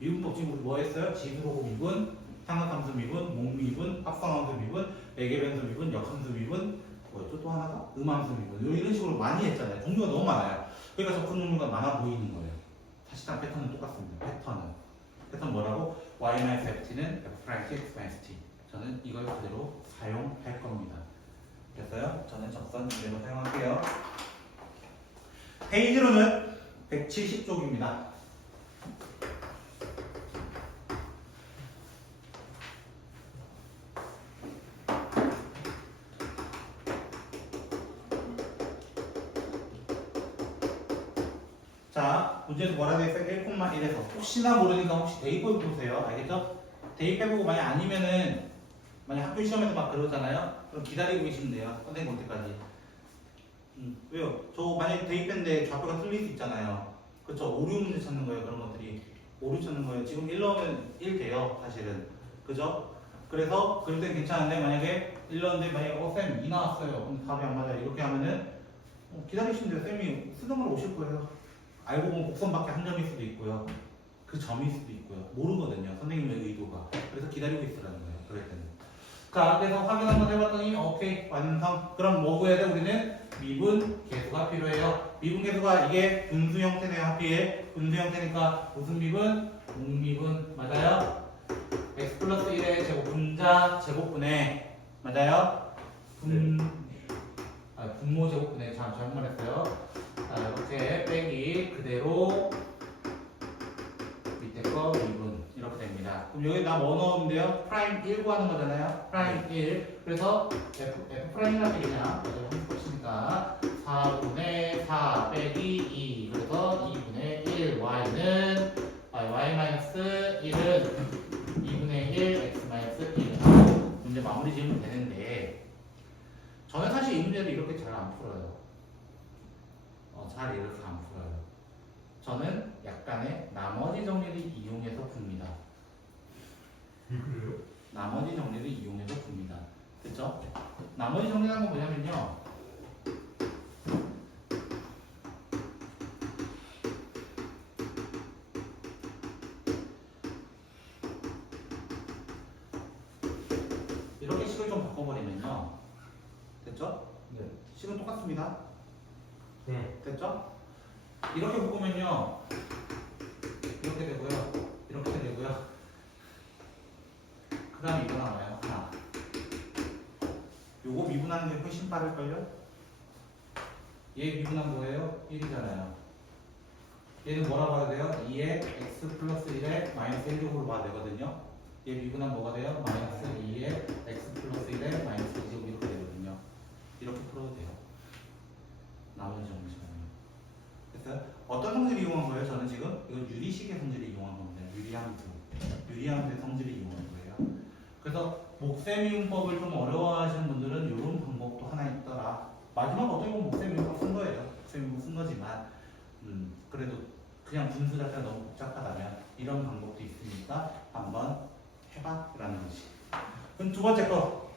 미분법 지금 우리 뭐 했어요? 지수로고 미분, 삼각함수 미분, 목미분, 합성함수 미분, 매개변수 미분, 역함수 미분, 뭐였죠? 또 하나가? 음함수 미분. 이런 식으로 많이 했잖아요. 종류가 너무 많아요. 그러니까 접근 종류가 많아 보이는 거예요. 사실상 패턴은 똑같습니다. 패턴 뭐라고? y-ft는 f'(x-t). 저는 이걸 그대로 사용할 겁니다. 됐어요? 저는 적선 그대로 사용할게요. 페이지로는 170쪽입니다. 자, 문제에서 뭐라 되어 있어요? 1,1에서 혹시나 모르니까 혹시 대입해 보세요. 알겠죠? 대입해보고 만약 아니면은 만약 학교 시험에서 막 그러잖아요. 그럼 기다리고 계시면 돼요. 선생님 올 때까지. 왜요? 저 만약에 대입했는데 좌표가 틀릴 수 있잖아요. 그쵸? 오류 문제 찾는 거예요. 그런 것들이 오류 찾는 거예요. 지금 1 넣으면 1 돼요. 사실은. 그죠? 그래서 그럴 땐 괜찮은데 만약에 1 넣었는데 만약에 쌤 2 나왔어요. 그럼 답이 안 맞아요. 이렇게 하면은 기다리시면 돼요. 쌤이 수능으로 오실 거예요. 알고 보면 곡선밖에 한 점일 수도 있고요. 그 점일 수도 있고요. 모르거든요. 선생님의 의도가. 그래서 기다리고 있으라는 거예요. 그럴 때는. 자, 그래서 확인 한번 해봤더니 오케이 완성. 그럼 뭐 구해야 돼? 우리는 미분 계수가 필요해요. 미분 계수가 이게 분수 형태네요. 하필 분수 형태니까 무슨 미분? 공미분 맞아요? x 플러스 1의 제곱 분자 제곱분의 맞아요? 분모 제곱분의 잘못했어요. 자, 이렇게 빼기 그대로 밑에 거 미분 이렇게 됩니다. 그럼 여기 나 뭐 넣으면 돼요? 프라임 1 구하는 거잖아요. 프라임 1. 그래서 f 프라임이라는 얘기냐? 한번 보시니까 4분의 4 빼기 2. 그래서 2분의 1 y는 y 마이너스 1은 2분의 1 x 마이너스 1 하고 문제 마무리 지으면 되는데 저는 사실 이 문제를 이렇게 잘 안 풀어요. 잘 이렇게 안 풀어요. 저는 약간의 나머지 정리를 이용해서 풉니다. 그래요? 나머지 정리를 이용해서 풉니다. 그쵸? 나머지 정리라는 건 뭐냐면요. 이렇게 식을 좀 바꿔버리면요. 됐죠? 네. 식은 똑같습니다. 네. 됐죠? 이렇게 바꾸면요. 이렇게 되고요. 이렇게 되고요. 그 다음에 이거 나와요. 하나. 요거 미분하는 게 훨씬 빠를걸요? 얘 미분한 거예요? 1이잖아요. 얘는 뭐라고 봐야 돼요? 2의 x 플러스 1의 마이너스 1제곱으로 봐야 되거든요. 얘 미분한 뭐가 돼요? 마이너스 2의 x 플러스 1의 마이너스 2제곱 이렇게 되거든요. 이렇게 풀어도 돼요. 나머지 정리 시간에. 됐어요? 어떤 성질을 이용한 거예요? 저는 지금 이건 유리식의 성질을 이용한 겁니다. 유리함수의 성질을 이용한 거예요. 그래서 목세미분법을 좀 어려워하시는 분들은 이런 방법도 하나 있더라. 마지막 어떻게 보면 목세미분법 쓴 거예요. 목세미분법 쓴 거지만 그래도 그냥 분수 자체가 너무 복잡하다면 이런 방법도 있으니까 한번 해봐라는 거지. 그럼 두 번째 거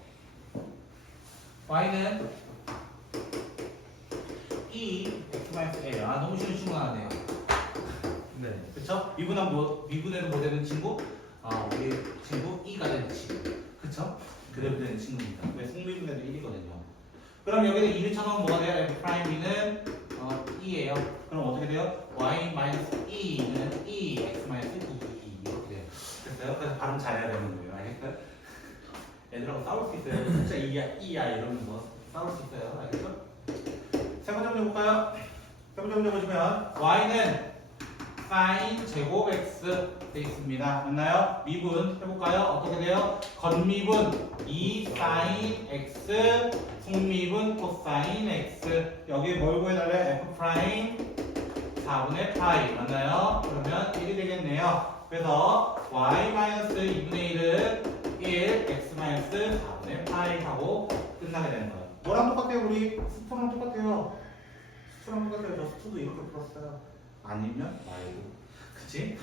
y는 e x-a. 아 너무 쉬운 친구 나왔네요. 네. 그쵸? 미분해도 뭐 되는 친구? 우리 친구 e가 되는 친구. 그쵸? 그대로 되는 친구입니다. 왜 승미분해도 1이거든요. 그럼 여기서 2를 쳐놓으면 뭐가 돼요? f'2는 2예요. 그럼 어떻게 돼요? y-e는 e, x-2e 이렇게 돼요. 됐어요? 그래서 발음 잘해야 되는 거예요. 알겠어요? 애들하고 싸울 수 있어요. 진짜 이야 이러면 뭐 싸울 수 있어요. 알겠죠? 세 번째 문제 볼까요? 세 번째 문제 보시면 y는 sin 제곱 x 돼 있습니다. 맞나요? 미분 해볼까요? 어떻게 돼요? 겉미분 2 sin x, 속미분 코사인 x. 여기 뭘 구해달래? f 프라임 4분의 파이. 맞나요? 그러면 1이 되겠네요. 그래서 y-2분의 1은 1, x-4분의 파이 하고 끝나게 되는 거예요. 뭐랑 똑같아요? 우리 수투랑 똑같아요. 수투랑 똑같아요. 저 수투도 이렇게 풀었어요. 아니면 y로. 그치?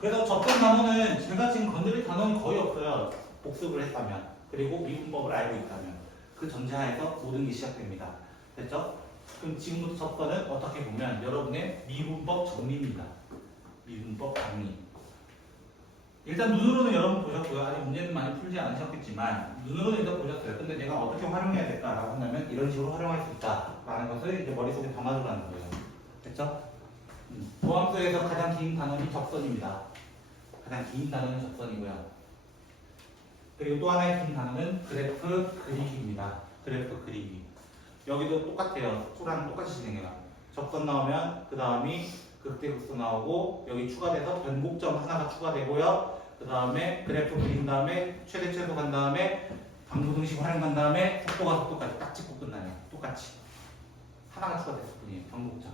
그래서 접근 단어는 제가 지금 건드릴 단어는 거의 없어요. 복습을 했다면. 그리고 미분법을 알고 있다면. 그 전제하에서 모든 게 시작됩니다. 됐죠? 그럼 지금부터 접근은 어떻게 보면 여러분의 미분법 정리입니다. 미분법 정리. 일단 눈으로는 여러분 보셨고요. 아직 문제는 많이 풀지 않으셨겠지만 눈으로는 일단 보셨어요. 근데 내가 어떻게 활용해야 될까라고 한다면 이런 식으로 활용할 수 있다라는 것을 이제 머릿속에 담아두라는 거예요. 됐죠? 도함수에서 가장 긴 단어는 접선입니다. 가장 긴 단어는 접선이고요. 그리고 또 하나의 긴 단어는 그래프 그리기입니다. 그래프 그리기. 여기도 똑같아요. 수랑 똑같이 진행해요. 접선 나오면 그 다음이 극대극소 나오고 여기 추가돼서 변곡점 하나가 추가되고요. 그 다음에 그래프 그린 다음에 최대 최소 간 다음에 방부등식 활용 간 다음에 속도가 속도까지 딱 찍고 끝나요. 똑같이 하나가 추가됐을 뿐이에요. 변곡점.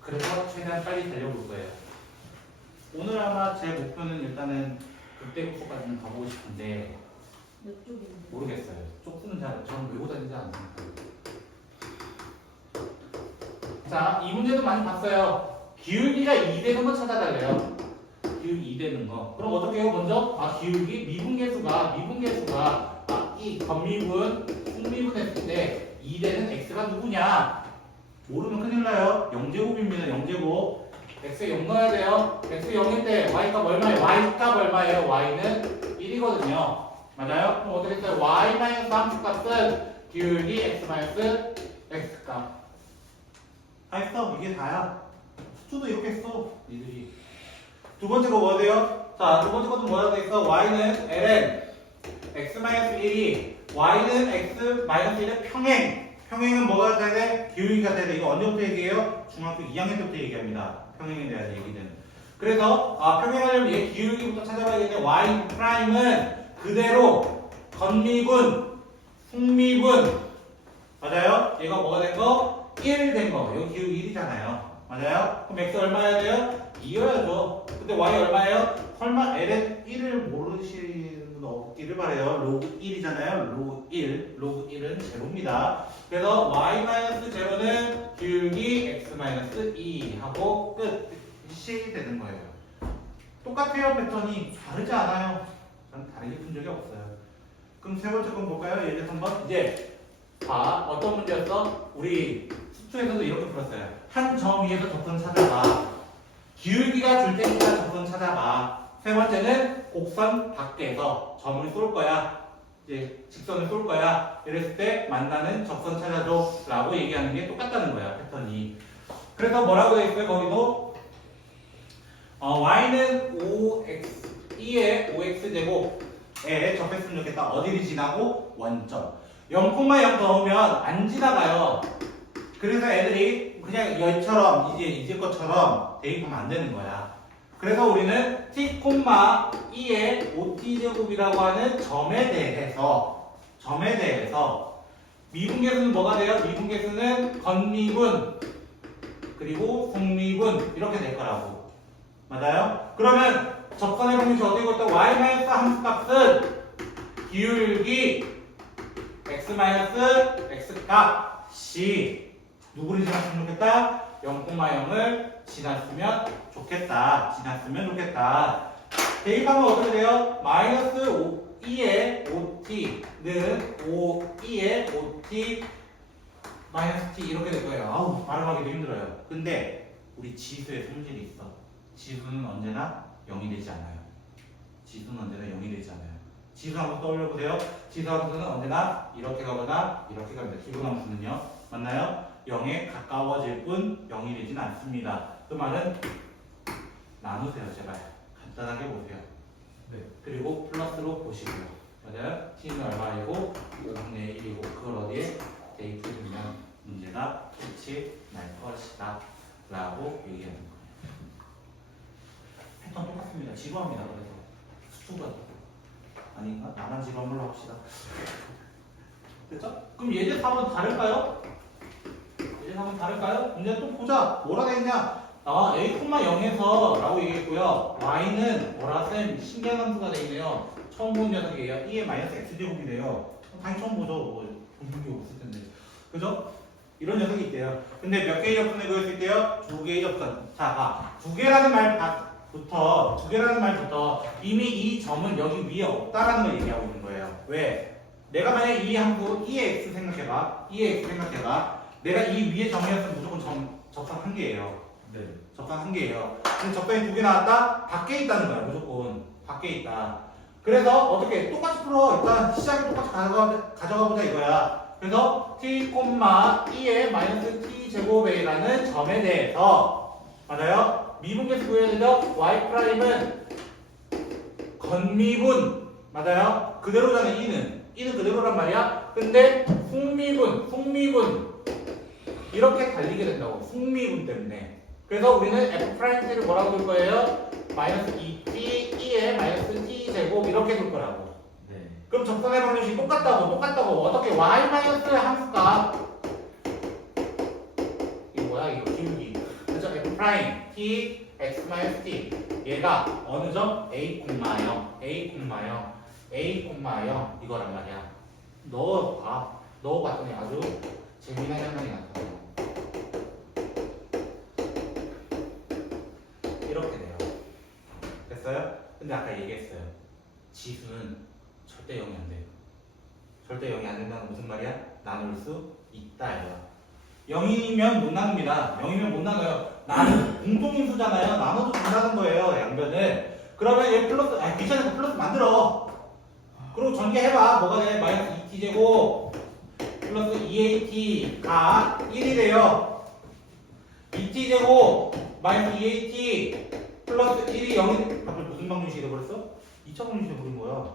그래서 최대한 빨리 달려볼 거예요. 오늘 아마 제 목표는 일단은 극대극소까지는 가보고 싶은데 몇 쪽인데? 모르겠어요. 쪽수는 저는 외고 다니지 않습니까? 자, 이 문제도 많이 봤어요. 기울기가 2되는 거 찾아달래요. 기울기 2되는 거. 그럼 어떻게 해요? 먼저 기울기 미분계수가 이 겉미분, 속미분 했을 때 2되는 x가 누구냐? 모르면 큰일 나요. 0제곱입니다. 0제곱. x에 0 넣어야 돼요. x 0일 때 y값 얼마예요? y값 얼마예요? y는 1이거든요. 맞아요? 그럼 어떻게 했어요? y-3 값은 기울기 x-x값. 다 했어. 이게 다야. 수도 이렇게 써. 니들이. 두 번째 거 뭐 돼요? 자, 두 번째 것도 뭐라고 돼 있어? y는 ln x-1이 y는 x-1의 평행. 평행은 뭐가 돼야 돼? 기울기가 돼야 돼. 이거 언제부터 얘기해요? 중학교 2학년 때부터 얘기합니다. 평행에 대한 얘기는. 그래서 평행하려면 얘 기울기부터 찾아봐야겠는데 y 프라임은 그대로 겉미분, 속미분 맞아요? 얘가 뭐가 된 거? 1 된 거. 여기 기울기 1이잖아요. 맞아요? 그럼 x 얼마야 돼요? 2여야죠. 근데 y 얼마예요? 설마 l의 1을 모르시는 분 없기를 바래요. 로그 1이잖아요. 로그 1. 로그 1은 제로입니다. 그래서 y-제로는 기울기 x-2 하고 끝이 되는 거예요. 똑같아요. 패턴이 다르지 않아요. 전 다르게 푼 적이 없어요. 그럼 세 번째 건 볼까요? 예제 3번. 이제 어떤 문제였어? 우리 수투에서도 이렇게 풀었어요. 한 점 위에서 접선 찾아봐. 기울기가 줄 테니까 접선 찾아봐. 세 번째는 곡선 밖에서 점을 쏠 거야. 이제 직선을 쏠 거야. 이랬을 때 만나는 접선 찾아줘 라고 얘기하는 게 똑같다는 거야. 패턴이. 그래서 뭐라고 돼 있어요? 거기도 y는 2의 5x제곱에 접했으면 좋겠다. 어디를 지나고? 원점. 0,0 넣으면 안 지나가요. 그래서 애들이 그냥 얘처럼 이제 것처럼 대입하면 안 되는 거야. 그래서 우리는 t, 2의 5t제곱이라고 하는 점에 대해서 미분계수는 뭐가 돼요? 미분계수는 겉미분 그리고 속미분 이렇게 될 거라고. 맞아요? 그러면 접선의 방정식 어떻게 볼까? y-3 함수값은 기울기 x-x값이 누구를 지났으면 좋겠다? 0,0을 지났으면 좋겠다. 대입하면 어떻게 돼요? 마이너스 2의 5t는 2의 5t 마이너스 t 이렇게 될 거예요. 아우 발음하기도 힘들어요. 근데 우리 지수에 성질이 있어. 지수는 언제나 0이 되지 않아요. 지수는 언제나 0이 되지 않아요. 지수 한번 떠올려 보세요. 지수 함수는 언제나 이렇게 가거나 이렇게 갑니다. 기본 함수는요. 맞나요? 0에 가까워질 뿐 0이 되진 않습니다. 그 말은 나누세요. 제발 간단하게 보세요. 네. 그리고 플러스로 보시고요. 맞아요? t는 얼마이고 5분의 1이고 그걸 어디에 대입해주면 문제가 끝이 날 것이다 라고 얘기하는 거예요. 패턴 똑같습니다. 지루합니다. 그래서 수투가 아닌가? 나만 지루한 걸로 합시다. 됐죠? 그럼 예제 3은 다를까요? 예제 3은 다를까요? 문제 또 보자. 뭐라 되있냐? a, 0에서 라고 얘기했고요. y는 뭐라쌤 신경함수가 되있네요. 처음 보는 녀석이에요. 2의 마이너스 x제곱이래요. 당연히 처음 보죠. 뭐 본 게 없을 텐데. 그죠? 이런 녀석이 있대요. 근데 몇 개의 접선을 그릴 수 있대요? 두 개의 접선. 자, 봐. 두 개라는 말부터 이미 이 점은 여기 위에 없다라는 걸 얘기하고 있는 거예요. 왜? 내가 만약에 이 함수 2의 x 생각해봐. 2의 x 생각해봐. 내가 이 위에 점이었으면 무조건 접선 한 개예요. 네. 접선 한 개예요. 근데 접선이 두 개 나왔다? 밖에 있다는 거야. 무조건. 밖에 있다. 그래서 어떻게 똑같이 풀어. 일단 시작을 똑같이 가져가 보자 이거야. 그래서 t, 2의 마이너스 t 제곱이라는 점에 대해서 맞아요? 미분계수 구해야 되죠? y 프라임은 건미분 맞아요? 그대로잖아. 2는 그대로란 말이야. 근데 속미분 이렇게 갈리게 된다고. 속미분 때문에. 그래서 우리는 f 프라임 t를 뭐라고 둘 거예요? 마이너스 2t 2의 마이너스 t 제곱 이렇게 둘 거라고. 네. 그럼 접선의 방정식이 똑같다고. 어떻게 y 마이너스 함수가 이거 뭐야 이거 기울기. 그죠? f 프라임 t x 마이너스 t 얘가 어느 점 a, 0 이거란 말이야. 넣어봤더니 아주 재미난 장면이 나타나요. 이렇게 돼요. 됐어요? 근데 아까 얘기했어요. 지수는 절대 0이 안 돼요. 절대 0이 안 된다는 무슨 말이야? 나눌 수 있다 이거야. 0이면 못 나눕니다. 0이면 못 나눠요. 나는 공통인수잖아요. 나눠도 된다는 거예요. 양변을. 그러면 얘 플러스, 귀찮으니까 플러스 만들어. 그리고 전개해봐. 뭐가 돼? 마이너스 2t 제곱 플러스 2at가 1이 돼요. 2t 제곱 마이너스 2at 플러스 1이 0이 갑자기 무슨 방정식이 돼버렸어? 2차 방정식이 돼버린 거야.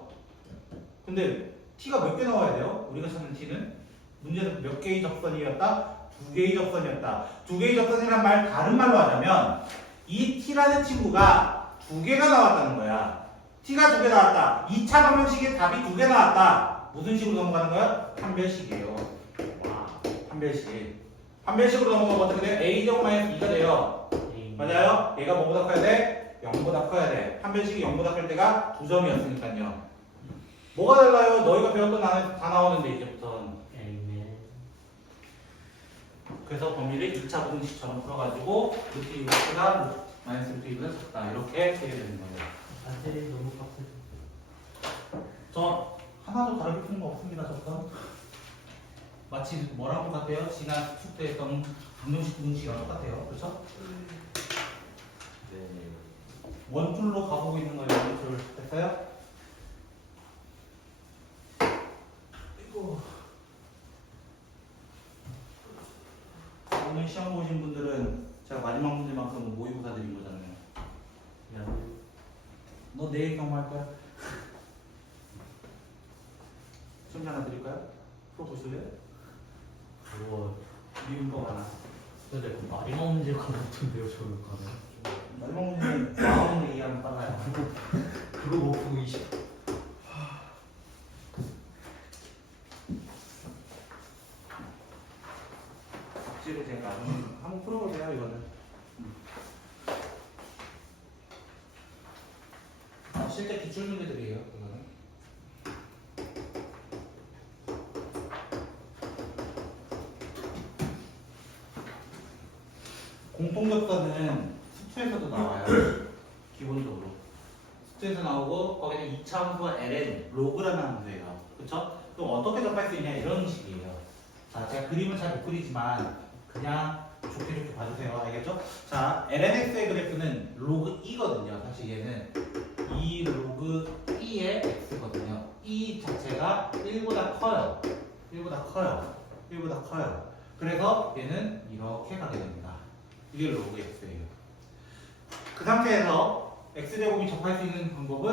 근데 t가 몇 개 나와야 돼요? 우리가 찾는 t는? 문제는 몇 개의 접선이었다? 두 개의 접선이었다. 두 개의 접선이란 말 다른 말로 하자면 이 t라는 친구가 두 개가 나왔다는 거야. t가 두 개 나왔다. 2차 방정식의 답이 두 개 나왔다. 무슨 식으로 넘어가는 거야? 판별식이에요. 와, 판별식. 판별식으로 넘어가면 어떻게 돼요? a제곱 마이너스 2가 돼요. 맞아요? 얘가 뭐보다 커야 돼? 0보다 커야 돼. 판별식이 0보다 클 때가 두 점이었으니까요. 뭐가 달라요? 너희가 배웠던 안에서 다 나오는데 이제부터. 그래서 범위를 2차 분식처럼 풀어가지고 루트 2가 마이너스 루트 2보다 작다. 이렇게 되게 되는 거예요. 안젤이 너무 빡세. 저 하나도 다르게 푸는 거 없습니다. 저건 마치 뭐라고 같아요? 지난 숙제했던 방정식 분식이랑 똑같아요. 그렇죠? 네. 원줄로 가보고 있는 거예요. 원줄. 됐어요? 이거 오늘 시험 보신 분들은 제가 마지막 문제만큼 모의고사 드린 거잖아요. 미안해요. 너 내일 경험할 거야? 시험 하나 드릴까요? 풀어보실래요? 그거 미분법 하나. 근데 그 마지막 문제 같은데요, 저는 가면. 마지막 문제는 나오는 얘기하면 빨라요. 그거 못 보고 20. 숙제를 제가 한번 풀어보세요. 이거는. 실제 기출 문제들이에요. 이거는. 공통접선은 수투에서도 나와요. 기본적으로. 수에서 나오고 거기는 2차함수와 ln 로그라는 함수예요. 그쵸? 그럼 어떻게 접할 수 있냐 이런 식이에요. 자, 제가 그림은 잘 못 그리지만 그냥 좋게 봐주세요. 알겠죠? 자, lnx의 그래프는 로그 2거든요. 사실 얘는 2 로그 2의 x거든요. 이 자체가 1보다 커요. 1보다 커요. 1보다 커요. 그래서 얘는 이렇게 가게 됩니다. 이게 로그 x예요. 그 상태에서 x제곱이 접할 수 있는 방법은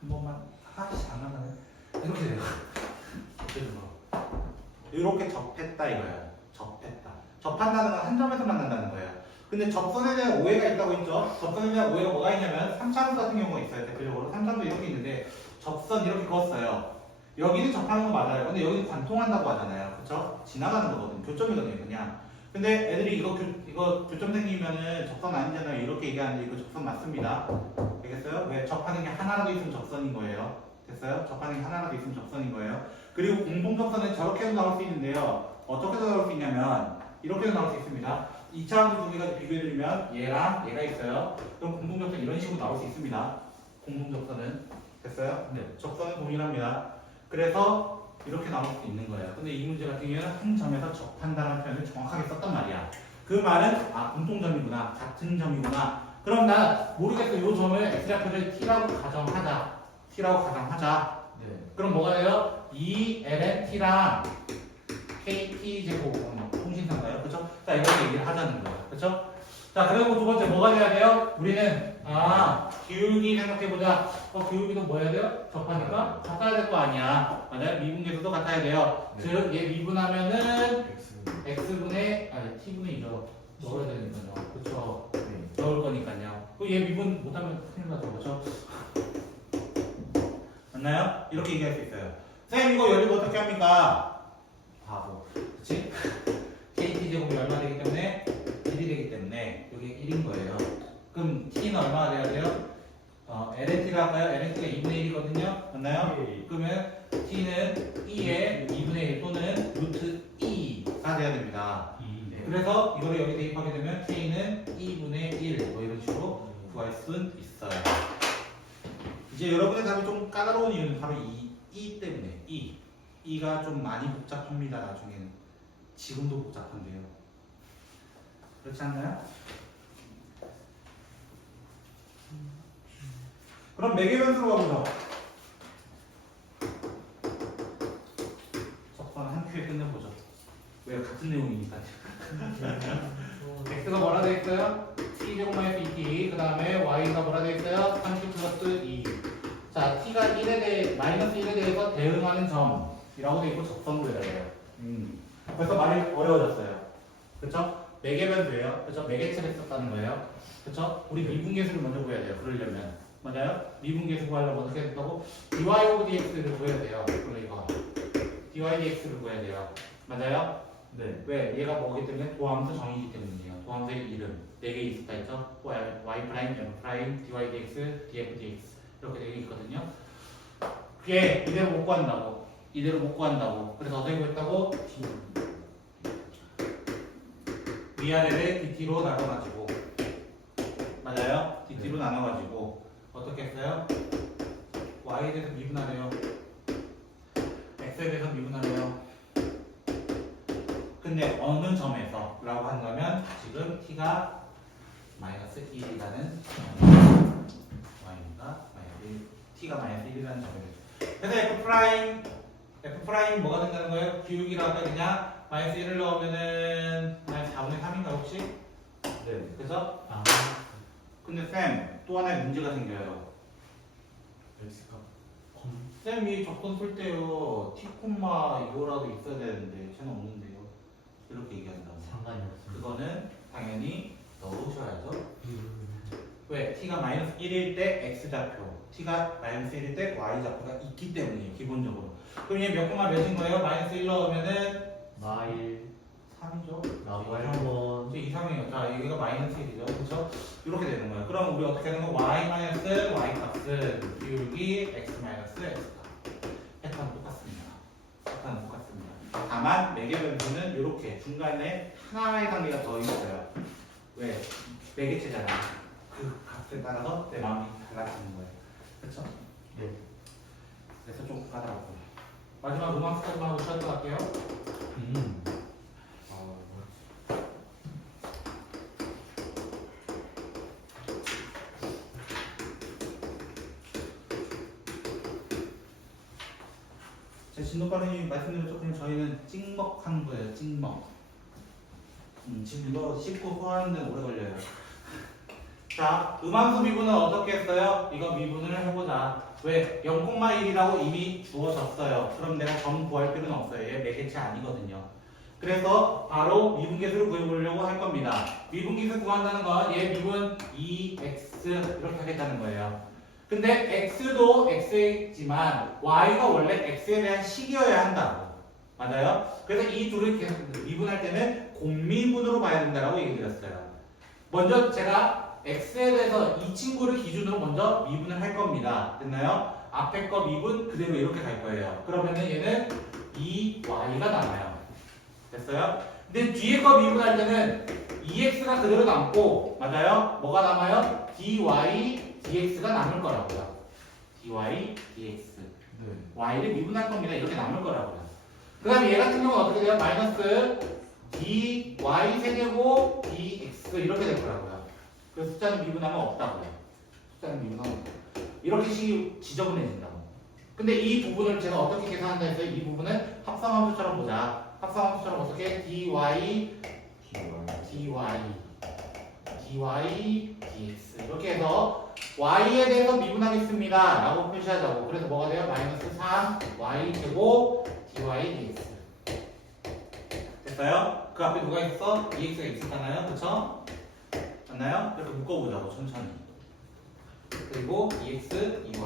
한 번만 하나씩 안 나가네. 이렇게 돼요. 이렇게 접했다 이거예요. 접했다. 접한다는 건 한 점에서 만난다는 거예요. 근데 접선에 대한 오해가 있다고 했죠. 접선에 대한 오해가 뭐가 있냐면 3차함수 같은 경우가 있어요. 대표적으로 3차함수 이렇게 있는데 접선 이렇게 그었어요. 여기는 접하는 거 맞아요. 근데 여기는 관통한다고 하잖아요. 그쵸? 지나가는 거거든. 교점이거든요. 그냥. 근데 애들이 이거 교점 생기면은 접선 아니잖아요. 이렇게 얘기하는데 이거 접선 맞습니다. 알겠어요? 왜? 접하는 게 하나라도 있으면 접선인 거예요. 됐어요? 접하는 게 하나라도 있으면 접선인 거예요. 그리고 공통접선은 저렇게도 나올 수 있는데요. 어떻게도 나올 수 있냐면 이렇게도 나올 수 있습니다. 2차 함수 두 개가 비교해드리면 얘랑 얘가 있어요. 그럼 공통접선 이런 식으로 나올 수 있습니다. 공통접선은 됐어요? 네. 접선은 동일합니다. 그래서 이렇게 나올 수 있는 거예요. 근데 이 문제 같은 경우에는 한 점에서 접한다는 표현을 정확하게 썼단 말이야. 그 말은 공통점이구나, 같은 점이구나. 그럼 나 모르겠어. 이 점을 x좌표를 t라고 가정하자. t라고 가정하자. 네. 그럼 뭐가 돼요? 2lnt랑 kt 제곱 통신상가요, 그렇죠? 자, 이렇게 얘기를 하자는 거예요, 그렇죠? 자, 그리고 두 번째 뭐가 돼야 돼요? 우리는 기울기 생각해보자. 기울기도 뭐 해야 돼요? 접하니까 같아야 될 거 아니야. 맞아요? 미분계수도 같아야 돼요. 네. 즉, 얘 미분하면은 X. x분의 t분의 2로 넣어야 되니까요. 그렇죠? 네. 넣을 거니까요. 얘 미분 못하면 큰일 나죠, 그렇죠? 맞나요? 이렇게 얘기할 수 있어요. 쌤, 이거 열리면 어떻게 합니까? 바보. 그치? kt 제곱이 얼마 되기 때문에 1이 되기 때문에 여기 1인 거예요. 그럼 t는 얼마가 돼야 돼요? lnt가 할까요? lnt가 2분의 1이거든요. 맞나요? 네. 그러면 t는 2의 2분의 1 또는 루트 2가 돼야 됩니다. 네. 그래서 이거를 여기 대입하게 되면 k는 2분의 1 뭐 이런 식으로 구할 수 있어요. 이제 여러분의 답이 좀 까다로운 이유는 바로 이 때문에 이가 좀 많이 복잡합니다. 나중에는 지금도 복잡한데요. 그렇지 않나요? 그럼 매개변수로 가보죠. 적선 한 큐에 끝내보죠. 왜? 같은 내용이니까. x가 뭐라 되어 있어요? t제곱 마이너스 2t. 그 다음에 y가 뭐라 되어 있어요? 30 플러스 2. 자, t가 1에 대해 마이너스 1에 대해서 대응하는 점이라고 되어 있고 적선으로 해야 돼요. 벌써 말이 어려워졌어요. 그렇죠? 매개변수예요. 그렇죠? 매개체를 썼다는 거예요. 그렇죠? 우리 미분계수를 먼저 구해야 돼요. 그러려면 맞아요? 미분계수 구하려면 어떻게 했다고? dy 오브 dx를 구해야 돼요. 그럼 이거 dy dx를 구해야 돼요. 맞아요? 네. 왜? 얘가 뭐기 때문에 도함수 정의이기 때문이에요. 도함수의 이름 4개 있었다 했죠? y 프라임, m 프라임, dy dx, df dx 이렇게 4개 있거든요. 그게 이대로 못 구한다고. 이대로 못 구한다고. 그래서 어떻게 구했다고? 위아래를 dt로 나눠가지고 맞아요? dt로 나눠가지고 어떻게 했어요? y에 대해서 미분하래요. x에 대해서 mi분하래요. 근데 어느 점에서 라고 한다면 지금 t가 마이너스 1이라는 y가 t가 마이너스 1이라는 점이죠. 그래서 f' 뭐가 된다는 거예요? 기울기라고 그냥 마이너스 1을 넣으면은 마이너스 4분의 3인가 혹시? 네. 그래서 아. 근데 쌤 또 하나의 문제가 생겨요. X가 쌤이 접근 쓸 때요 t, 이거라도 있어야 되는데 쟤는 없는데요. 이렇게 얘기한다고. 상관이 없습니다. 그거는 당연히 넣으셔야죠. 왜? t가 마이너스 1일 때 x좌표, t가 마이너스 1일 때 y좌표가 있기 때문이에요. 기본적으로. 그럼 얘 몇 콤마 몇인 거예요? 마이너스 1 넣으면은 마일 3이죠? 나와 한번 이제 2, 3이에요. 자, 여기가 마이너스 1이죠. 그렇죠? 이렇게 되는 거예요. 그럼 우리 어떻게 하는 거? y 마이너스 y 값은 기울기 x 마이너스 x 값. 패턴은 똑같습니다. 패턴은 똑같습니다. 다만 매개변수는 이렇게 중간에 하나의 단계가 더 있어요. 왜? 매개체잖아. 그 값을 그에 따라서 내 마음이 달라지는 거예요. 그렇죠? 네. 그래서 좀 까다롭고. 마지막 음악까지만 하고 시작도 할게요. 제 진도빠님이 말씀드린 것처럼 저희는 찍먹하는 거예요. 찍먹. 지금 이거 씹고 소화하는 데는 오래 걸려요. 자, 음함수 미분은 어떻게 했어요? 이거 미분을 해보자. 왜? 0,1이라고 이미 주어졌어요. 그럼 내가 점 구할 필요는 없어요. 얘 매개체 아니거든요. 그래서 바로 미분계수를 구해보려고 할 겁니다. 미분계수 구한다는 건 얘 미분 2x 이렇게 하겠다는 거예요. 근데 x도 x이지만 y가 원래 x에 대한 식이어야 한다고. 맞아요? 그래서 이 둘을 계속 미분할 때는 공미분으로 봐야 된다고 얘기 드렸어요. 먼저 제가 x에 대해서 이 친구를 기준으로 먼저 미분을 할 겁니다. 됐나요? 앞에 거 미분 그대로 이렇게 갈 거예요. 그러면은 얘는 2y가 남아요. 됐어요? 근데 뒤에 거 미분할 때는 2x가 그대로 남고, 맞아요? 뭐가 남아요? dy, dx가 남을 거라고요. dy, dx. 네. y를 미분할 겁니다. 이렇게 남을 거라고요. 그 다음에 얘 같은 경우는 어떻게 돼요? 마이너스 dy 세제곱 dx 이렇게 될 거라고요. 그래서 숫자는 미분하면 없다고요. 숫자는 미분하면 없다고. 이렇게 식이 지저분해진다고. 근데 이 부분을 제가 어떻게 계산한다 했어요? 이 부분은 합성함수처럼 보자. 합성함수처럼 어떻게? dy, dx 이렇게 해서 y에 대해서 미분하겠습니다 라고 표시하자고. 그래서 뭐가 돼요? 마이너스 3y 제곱 dy dx. 됐어요? 그 앞에 누가 있었어? dx가 있었잖아요. 그쵸? 맞나요? 이렇게 묶어보자고 천천히. 그리고 dx, dy.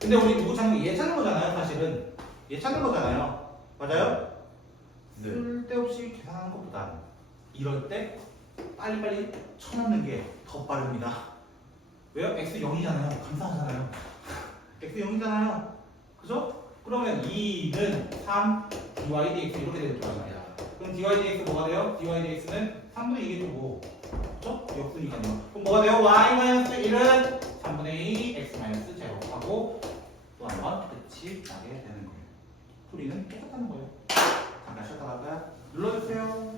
근데 우리 누구 찾는 거? 얘 찾는 거잖아요. 사실은 얘 찾는 거잖아요. 맞아요? 네. 쓸데없이 계산하는 것보다 이럴 때 빨리빨리 쳐넣는 게 더 빠릅니다. 왜요? x 0이잖아요. 감사하잖아요. x 0이잖아요. 그죠? 그러면 2는 3 dy dx 이렇게 되는 거란 말이야. 그럼 dy dx 뭐가 돼요? dy dx는 3분의 2게 되고, 그죠? 역수니까요. 그럼 뭐가 돼요? y-1은 3분의 2 x 제곱하고 또 한 번 끝이 나게 되는 거예요. 풀이는 똑같다는 거예요. 잠깐 쉬었다 갈까요? 눌러주세요.